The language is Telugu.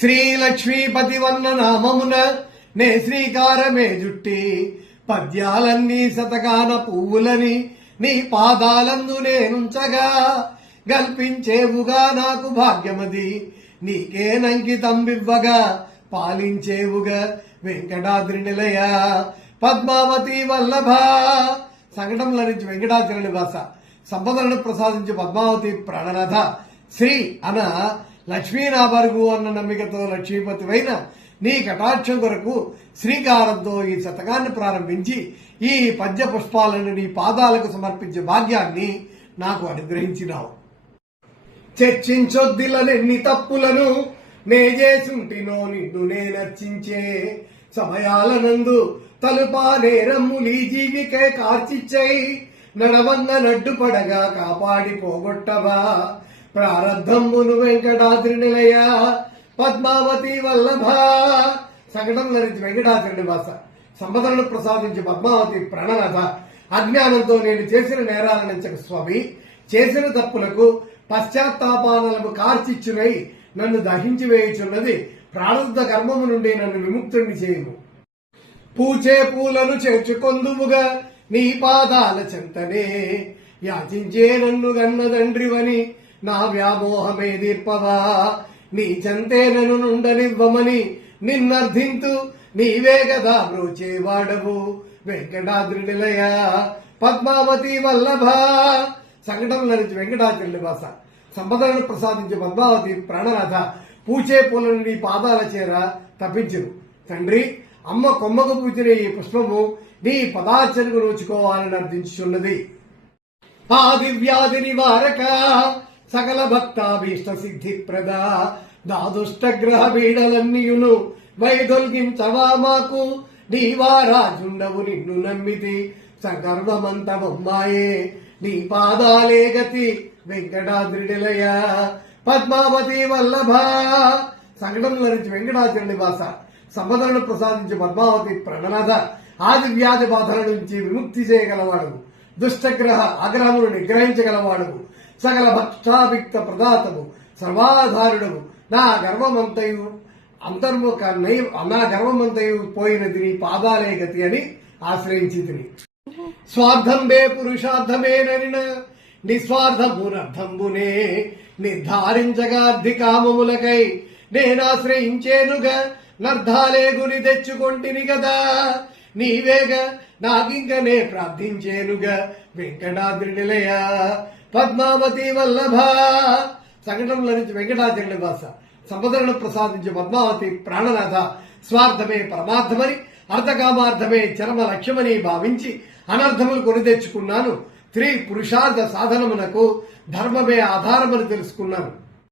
శ్రీ లక్ష్మీపతి వన్న నామమున నే శ్రీకారమే జుట్టి పద్యాలన్నీ శతకాన పువ్వులని నీ పాదాలందు నేనుంచగా గల్పించేవుగా నాకు భాగ్యమది. నీకేనంకితంబివ్వగా పాలించేవుగా వెంకటాద్రి నిలయ పద్మావతి వల్లభ. సంకటంలో నుంచి వెంకటాద్రి నివాస సంపదలను ప్రసాదించి పద్మావతి ప్రాణనాథ. శ్రీ అన లక్ష్మీనాభర్గు అన్న నమ్మికతో లక్ష్మీపతివైన నీ కటాక్షం కొరకు శ్రీకారంతో ఈ శతకాన్ని ప్రారంభించి ఈ పద్య పుష్పాలను నీ పాదాలకు సమర్పించే భాగ్యాన్ని నాకు అనుగ్రహించినావు. చర్చించొద్దిలనెన్ని తప్పులను నే చేసుంటినో నిన్ను నే నర్చించే సమయాలనందు తలుపా నేరమ్ము నీ జీవికే కార్చిచ్చై నడవంగ నడ్డుపడగా కాపాడి పోగొట్టవా? ప్రారబ్ధమ్మును వెంకటాద్రి నిలయ పద్మావతి వల్లభ. సంకటం ధరించి వెంకటాద్రి నివాస సంపదలను ప్రసాదించి పద్మావతి ప్రణనత అజ్ఞానంతో నేను చేసిన నేరాలనించక స్వామి. చేసిన తప్పులకు పశ్చాత్తాపానలకు కార్చిచ్చునై నన్ను దహించి వేయుచున్నది ప్రారంధ కర్మము నుండి నన్ను విముక్తుడిని చేయము. పూచే పూలను చేర్చుకొందువుగా నీ పాదాల చెంతనే. యాచించే నన్ను గన్న తండ్రివని నా వ్యామోహమే దీర్పవా. నీ చెంతే నన్ను నుండనివ్వమని నిన్నర్థింతు నీవే కదా బ్రోచేవాడవు. వెంకటాద్రి నిలయ పద్మావతి వల్లభ. సంకటంలో నుంచి వెంకటాద్రి నివాస. సంపదలను ప్రసాదించే పద్మావతి ప్రాణనాథ. పూచే పూల నుండి పాదాల చేర తప్పించును. తండ్రి అమ్మ కొమ్మకు పూచిన ఈ పుష్పము నీ పదార్చనకు నోచుకోవాలని అర్థించుచున్నది ఆది వ్యాధి నివారక. సకల భక్తాభీష్ట సిద్ధి ప్రద దాదుష్టగ్రహ బీడలన్నీయును వైదొల్గించవా మాకు. నీవారాజుండవు నిన్ను నమ్మితి. సగర్వమంత బొమ్మాయే. నీ పాదాలే గతి వెంకటాద్రిడిలయ పద్మావతి వల్లభ. సంకటంలో నుంచి వెంకటాద్రి నివాస. సంపదలను ప్రసాదించి పద్మావతి ప్రణనాథ ఆది వ్యాధి బాధల నుంచి విముక్తి చేయగలవాడు. దుష్టగ్రహ ఆగ్రహమును నిగ్రహించగలవాడు. సకల భక్తాభిక్త ప్రదాతము సర్వాధారుడము. నా గర్వమంతయు అంతర్ముఖ నా గర్వమంతయు పోయినది నీ పాదాలే గతి అని ఆశ్రయించింది స్వార్థంబే పురుషార్థమేనరిన నిస్వార్థమునర్థంబునే నిర్ధారించగా అధికామములకై నేనాశ్రయించేనుగా నర్ధాలే గుని తెచ్చుకొంటిని కదా నీవేగా నాకింకనే ప్రార్థించేనుగా వెంకటాద్రి నిలయ. పద్మావతి వల్లభ. సంకటంలో నుంచి వెంకటాచరణ భాష సంపదలను ప్రసాదించే పద్మావతి ప్రాణనాథ. స్వార్థమే పరమార్థమని అర్థకామార్థమే చరమ లక్ష్యమని భావించి అనర్థములు కొని తెచ్చుకున్నాను. స్త్రీ పురుషార్థ సాధనమునకు ధర్మమే ఆధారమని తెలుసుకున్నాను.